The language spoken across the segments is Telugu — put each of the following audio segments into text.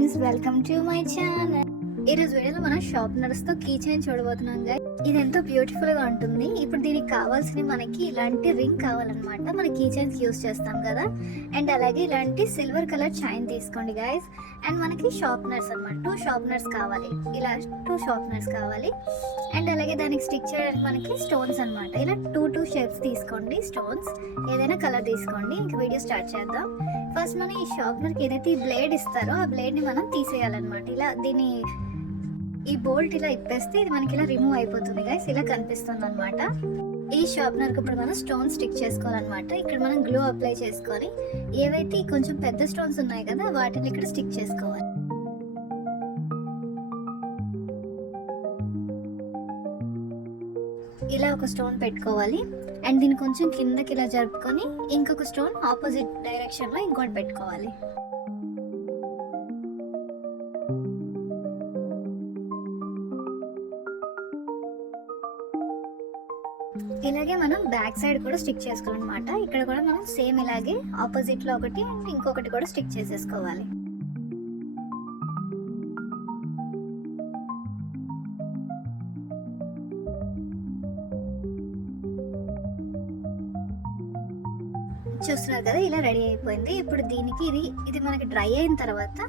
Friends, welcome to my channel. ఈరోజు వీడియోలో మనం షార్ప్నర్స్ తో కీ చైన్ చూడబోతున్నాం గైస్. ఇది ఎంతో బ్యూటిఫుల్ గా ఉంటుంది. ఇప్పుడు దీనికి కావాల్సిన మనకి ఇలాంటి రింగ్ కావాలన్నమాట. మన కీ చైన్స్ యూస్ చేస్తాం కదా. అండ్ అలాగే ఇలాంటి సిల్వర్ కలర్ చైన్ తీసుకోండి గైస్. అండ్ మనకి షార్ప్నర్స్ అన్నమాట, 2 షార్ప్నర్స్ కావాలి. ఇలా 2 షార్ప్నర్స్ కావాలి. అండ్ అలాగే దానికి స్టిక్ చేయడానికి మనకి స్టోన్స్ అన్నమాట. ఇలా 2 షేప్స్ తీసుకోండి. స్టోన్స్ ఏదైనా కలర్ తీసుకోండి. ఇంక వీడియో స్టార్ట్ చేద్దాం. ఫస్ట్ మనం ఈ షార్ప్నర్కి ఏదైతే ఈ బ్లేడ్ ఇస్తారో ఆ బ్లేడ్ని మనం తీసేయాలన్నమాట. ఇలా దీన్ని ఈ బోల్ట్ ఇలా ఇప్పేస్తే ఇది మనకి ఇలా రిమూవ్ అయిపోతుంది గైస్. ఇలా కనిపిస్తుంది అనమాట. ఈ షార్ప్నర్కి ఇప్పుడు మనం స్టోన్ స్టిక్ చేసుకోవాలన్నమాట. ఇక్కడ మనం గ్లూ అప్లై చేసుకొని ఏవైతే కొంచెం పెద్ద స్టోన్స్ ఉన్నాయి కదా వాటిని ఇక్కడ స్టిక్ చేసుకోవాలి. ఇలా ఒక స్టోన్ పెట్టుకోవాలి. అండ్ దీన్ని కొంచెం కిందకి ఇలా జరుపుకొని ఇంకొక స్టోన్ ఆపోజిట్ డైరెక్షన్ లో ఇంకోటి పెట్టుకోవాలి. ఇలాగే మనం బ్యాక్ సైడ్ కూడా స్టిక్ చేసుకోవాలన్నమాట. ఇక్కడ కూడా మనం సేమ్ ఇలాగే ఆపోజిట్ లో ఒకటి అండ్ ఇంకొకటి కూడా స్టిక్ చేసేసుకోవాలి. చూస్తున్నారు కదా, ఇలా రెడీ అయిపోయింది. ఇప్పుడు దీనికి ఇది మనకి డ్రై అయిన తర్వాత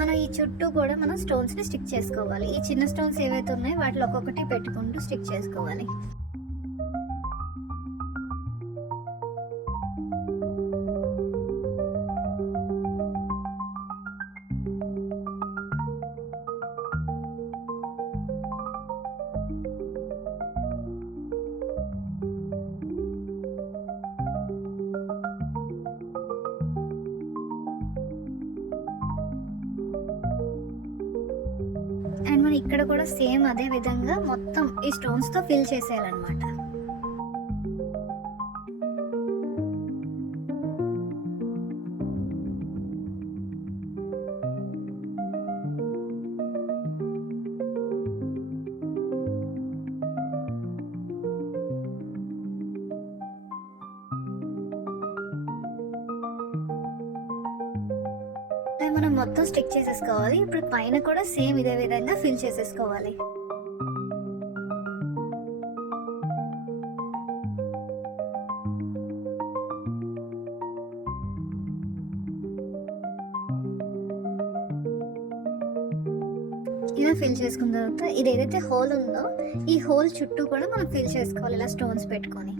మనం ఈ చుట్టూ కూడా మనం స్టోన్స్ ని స్టిక్ చేసుకోవాలి. ఈ చిన్న స్టోన్స్ ఏవైతే ఉన్నాయో వాటిలో ఒక్కొక్కటి పెట్టుకుంటూ స్టిక్ చేసుకోవాలి. అండ్ మనం ఇక్కడ కూడా సేమ్ అదే విధంగా మొత్తం ఈ స్టోన్స్ తో ఫిల్ చేసేయాలన్నమాట. మనం మొత్తం స్టిక్ చేసేసుకోవాలి. ఇప్పుడు పైన కూడా సేమ్ ఇదే విధంగా ఫిల్ చేసేసుకోవాలి. ఇలా ఫిల్ చేసుకున్న తర్వాత ఇది ఏదైతే హోల్ ఉందో ఈ హోల్ చుట్టూ కూడా మనం ఫిల్ చేసుకోవాలి ఇలా స్టోన్స్ పెట్టుకొని.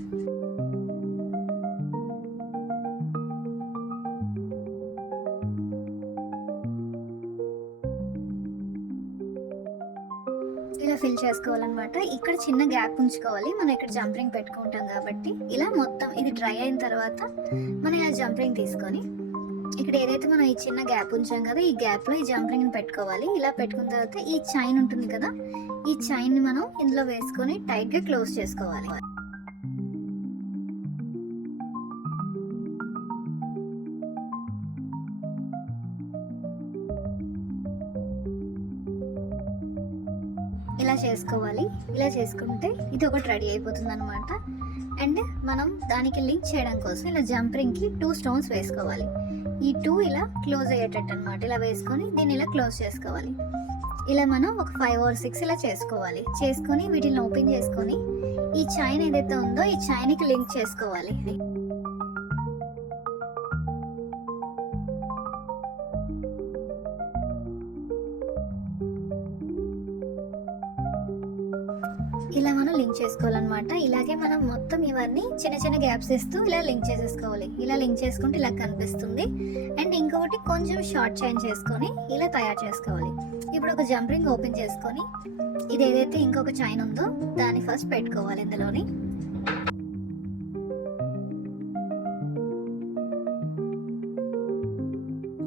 ఇలా ఫిల్ చేసుకోవాలన్నమాట. ఇక్కడ చిన్న గ్యాప్ ఉంచుకోవాలి. మనం ఇక్కడ జంప్ పెట్టుకుంటాం కాబట్టి ఇలా మొత్తం ఇది డ్రై అయిన తర్వాత మనం ఇలా జంప్ తీసుకొని ఇక్కడ ఏదైతే మనం ఈ చిన్న గ్యాప్ ఉంచాం కదా ఈ గ్యాప్ లో ఈ జంప్ పెట్టుకోవాలి. ఇలా పెట్టుకున్న తర్వాత ఈ చైన్ ఉంటుంది కదా ఈ చైన్ ని మనం ఇందులో వేసుకొని టైట్ గా క్లోజ్ చేసుకోవాలి. ఇలా చేసుకోవాలి. ఇలా చేసుకుంటే ఇది ఒకటి రెడీ అయిపోతుంది అనమాట. అండ్ మనం దానికి లింక్ చేయడం కోసం ఇలా జంపరింగ్ కి 2 స్టోన్స్ వేసుకోవాలి. ఈ 2 ఇలా క్లోజ్ అయ్యేటట్టు అనమాట. ఇలా వేసుకొని దీన్ని ఇలా క్లోజ్ చేసుకోవాలి. ఇలా మనం ఒక 5 or 6 ఇలా చేసుకోవాలి. చేసుకొని వీటిని ఓపెన్ చేసుకొని ఈ చైన్ ఏదైతే ఉందో ఈ చైన్ కి లింక్ చేసుకోవాలి. ఇలా మనం లింక్ చేసుకోవాలన్నమాట. ఇలాగే మనం మొత్తం ఇవన్నీ చిన్న చిన్న గ్యాప్స్ ఇస్తూ ఇలా లింక్ చేసేసుకోవాలి. ఇలా లింక్ చేసుకుంటే ఇలా కనిపిస్తుంది. అండ్ ఇంకొకటి కొంచెం షార్ట్ చైన్ చేసుకొని ఇలా తయారు చేసుకోవాలి. ఇప్పుడు ఒక జంప్ రింగ్ ఓపెన్ చేసుకొని ఇది ఏదైతే ఇంకొక చైన్ ఉందో దాన్ని ఫస్ట్ పెట్టుకోవాలి ఇందులోని.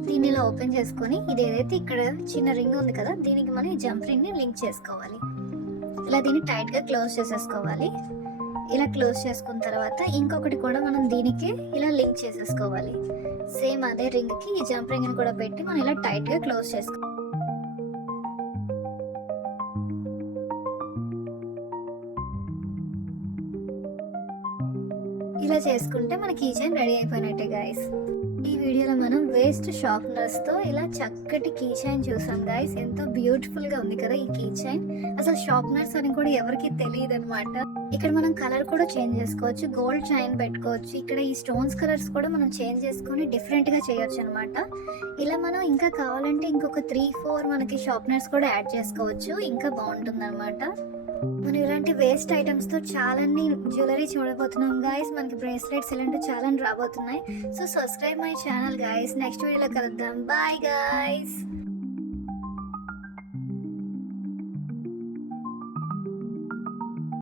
దీన్ని ఇలా ఓపెన్ చేసుకొని ఇది ఏదైతే ఇక్కడ చిన్న రింగ్ ఉంది కదా దీనికి మనం ఈ జంప్ రింగ్ ని లింక్ చేసుకోవాలి. ఇలా దీన్ని టైట్ గా క్లోజ్ చేసేసుకోవాలి. ఇలా క్లోజ్ చేసుకున్న తర్వాత ఇంకొకటి కూడా మనం దీనికి ఇలా లింక్ చేసేసుకోవాలి. సేమ్ అదే రింగ్ కి ఈ జంప్ రింగ్ ని కూడా పెట్టి మనం ఇలా టైట్ గా క్లోజ్ చేసుకోవాలి. ఇలా చేసుకుంటే మన కీ చైన్ రెడీ అయిపోయినట్టే గైస్. ఈ వీడియోలో మనం వేస్ట్ షార్ప్నర్స్ తో ఇలా చక్కటి కీ చైన్ చూసాం గైస్. ఎంతో బ్యూటిఫుల్ గా ఉంది కదా ఈ కీ చైన్. అసలు షార్ప్నర్స్ అని కూడా ఎవరికి తెలియదు అనమాట. ఇక్కడ మనం కలర్ కూడా చేంజ్ చేసుకోవచ్చు, గోల్డ్ చైన్ పెట్టుకోవచ్చు. ఇక్కడ ఈ స్టోన్స్ కలర్స్ కూడా మనం చేంజ్ చేసుకొని డిఫరెంట్ గా చేయొచ్చు అనమాట. ఇలా మనం ఇంకా కావాలంటే ఇంకొక 3-4 మనకి షార్ప్నర్స్ కూడా యాడ్ చేసుకోవచ్చు, ఇంకా బాగుంటుంది అనమాట. మనం ఇలాంటి వేస్ట్ ఐటమ్స్ తో చాలా జ్యువెలరీ చూడబోతున్నాం గైస్. మనకి బ్రేస్లెట్స్ ఇలాంటివి చాలా రాబోతున్నాయి. So subscribe my channel guys. Next వీడియోలో కలుద్దాం. Bye guys.